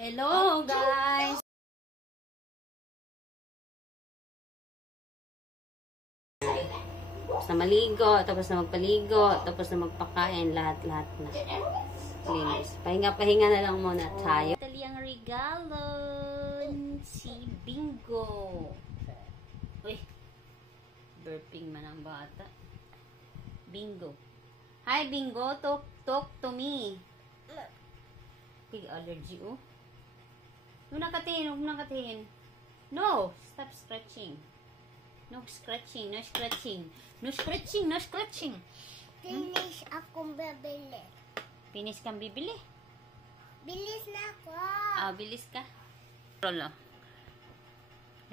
Hello guys! Tapos na maligo, tapos na magpaligo, tapos na magpakain, lahat-lahat na. Linis. Pahinga-pahinga na lang muna tayo. Dali ang regalo si Bingo. Uy, burping man ang bata. Bingo. Hi Bingo, talk to me. Big allergy, oh. Huwag nakatingin. No! Stop scratching. No scratching. Finish akong bibili. Finish kang bibili? Bilis na ako. Bilis ka. Patrol, oh.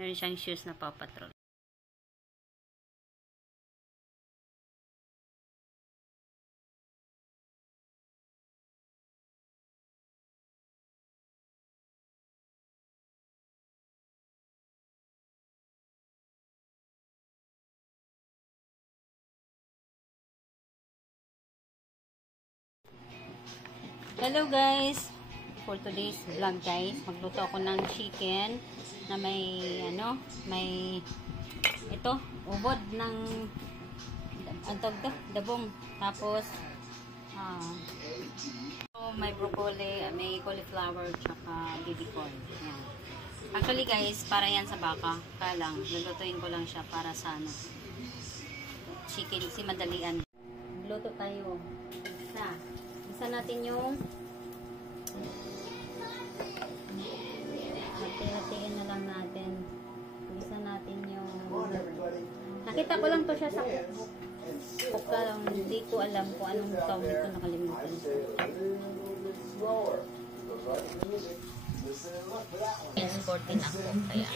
Meron siyang shoes na Paw Patrol. Hello guys! For today's vlog guys, magluto ako ng chicken na may ubod ng dabong. Tapos may broccoli, may cauliflower, tsaka baby corn. Yan. Actually guys, para yan sa baka. Kaya lang, lulutuin ko lang siya para sa chicken, si madalian. Luto tayo. Isa natin yung hati-hatiin na lang natin. Isa natin yung nakita ko lang to siya sa cookbook. Hindi ko alam kung anong tawag nito, nakalimutan. Exportin ako kaya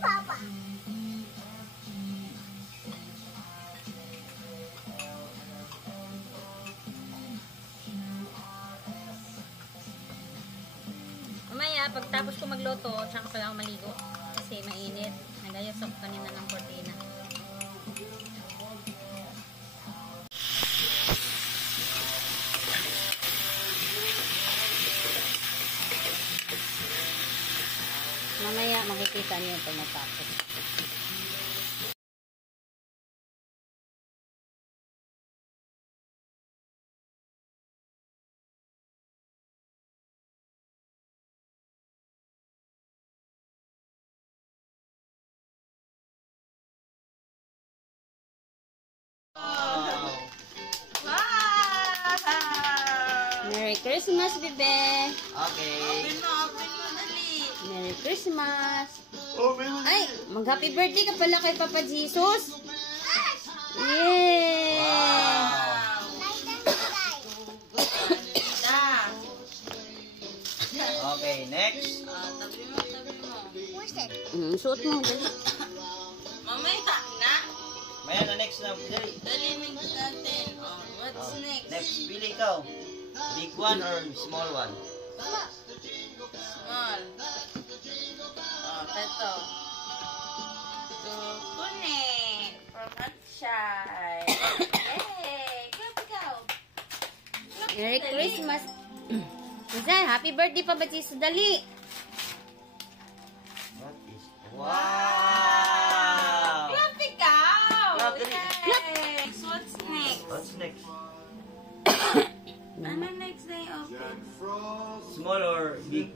Papa. mamaya, pagtapos ko magluto, tsaka pala ako maligo. Kasi mainit. Nagayos ako kanina ng kortina. Mamaya, makikita niyo ito matapos. Merry Christmas, bebe! Okay. Open mo, dali. Merry Christmas! Ay, mag-happy birthday ka pala kay Papa Jesus! Yay! Okay, next. Tabi mo. Where's it? Suot mo, dali. Mamaya na. Maya na next na. Dali. Dali, mix natin. What's next? Next, pili ikaw. Big one or small one? Small. Ito. Tukune. From Akshay. Yay! Go. Merry Christmas! Izay, happy birthday pa ba Jesus? Dali! What is... Wow! Clap ikaw! Clap, dali. Yes! What's next? What's next? Ano next day open? Small or big?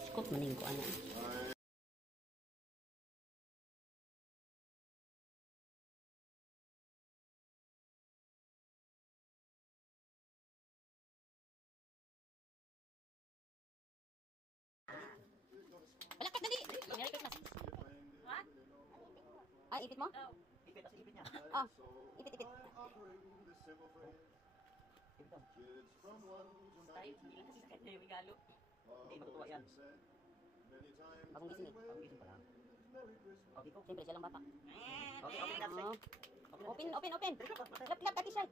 Iskot maning ko anak. Balakad dali! Merry Christmas! What? Ay, ipit mo? Oh. ipit, kasi ipit niya. Oh, ipit. Hindi, matutuwa yan. Bagong gising eh. Ang gising pa lang. Okay ko. Siyempre, siya lang bata. Okay, okay, that's Oh. right. Open. Lap, Kati Shay.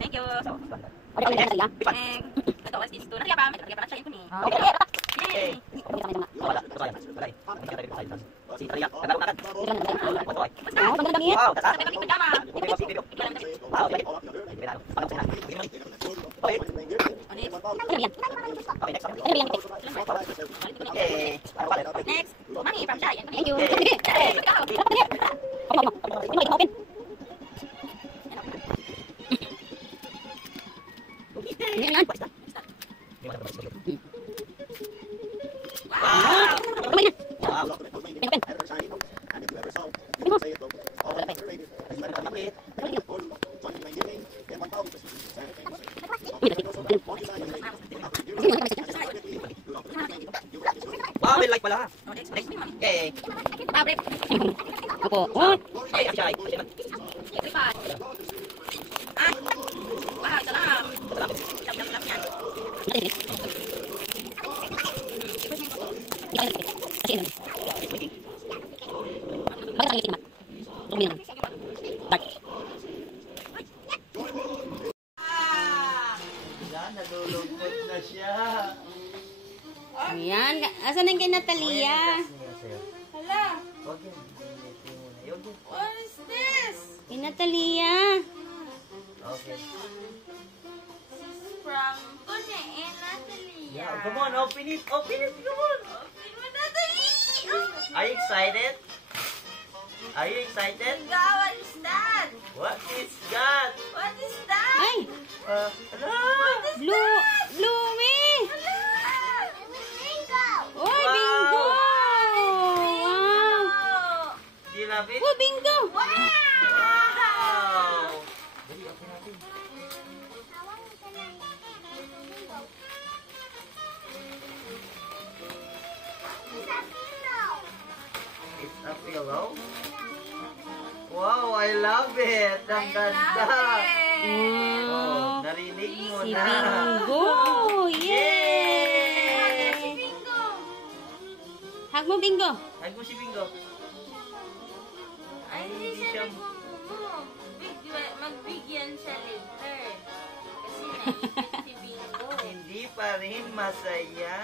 Thank you. Okay, na siya. Ito, what's this? Ito, nagyabang. Nagyabang siya ito ni. Okay. Wala. Ito yan. Wala eh. Hindi ka tayo dito sa itas. Si Talia. Nagaro na agad. Ito ay. Oh, maganda damit. Wow, tasa. Sabi ko, pagkama. Okay, boss. Video. Wow, okay. Okay, na. Pangam siya. Okay. Ano yan? Okay, next. Ano yan? Okay. Balik. Next. Money from Shai. Thank you. Okay. Open. Yan yan. Kamay na. Wow. Pen. Wow, may like pala. Next. Okay. Fabric. Opo. Oh. Okay, Shai. Lipat. Ah. Wow, salam. Lap yan. Yan, nalulungkot na siya. Ayan. Asan na yung kay Natalia? Hala. Okay. What is this? Kay Natalia. Okay. From Kone and Natalia. Yeah, come on, open it, come on. Open mo, Natalie. Open Are you excited? Are you excited? God, what is that? What is that? What is that? Ay! Hello? Bluey! Bingo! Oy, Wow! bingo! Wow! Do you love it? Oh, bingo! Wow! Dali, open natin. It's a pillow? Wow, I love it! Ang ganda! Oh, Wow! narinig mo Si na. Bingo! Yay! Bingo! Hug mo, Bingo! Ay mo si Bingo. Ay, hindi siya nagmumumo. Magbigyan siya later. Kasi naisip si Bingo. Hindi pa rin masaya.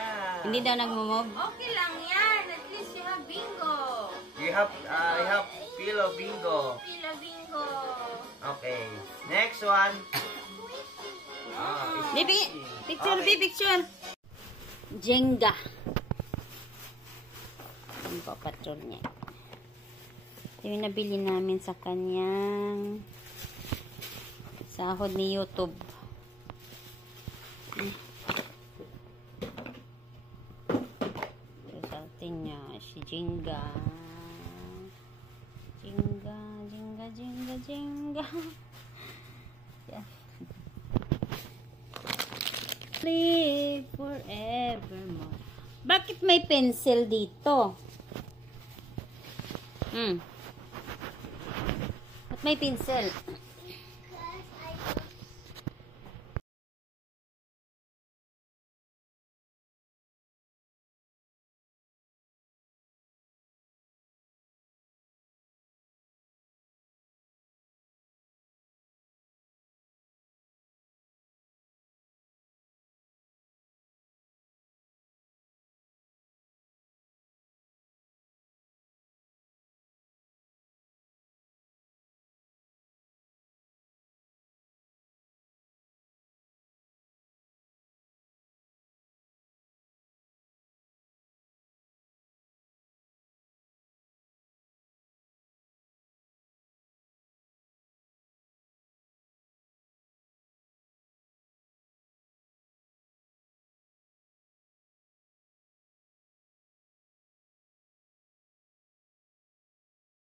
Hindi daw nagmumove. Okay lang yan. At least you have Bingo. You have, I have pillow Bingo. Pila Bingo. Okay. Next one. Ah, Bibi, picture, Okay. picture. Jenga. Ang papatrol niya. Ito yung nabili namin sa kanyang sahod ni YouTube. Resultin niya si Jenga. Jenga. Yeah. Live forevermore. Bakit may pencil dito? Ba't may pencil?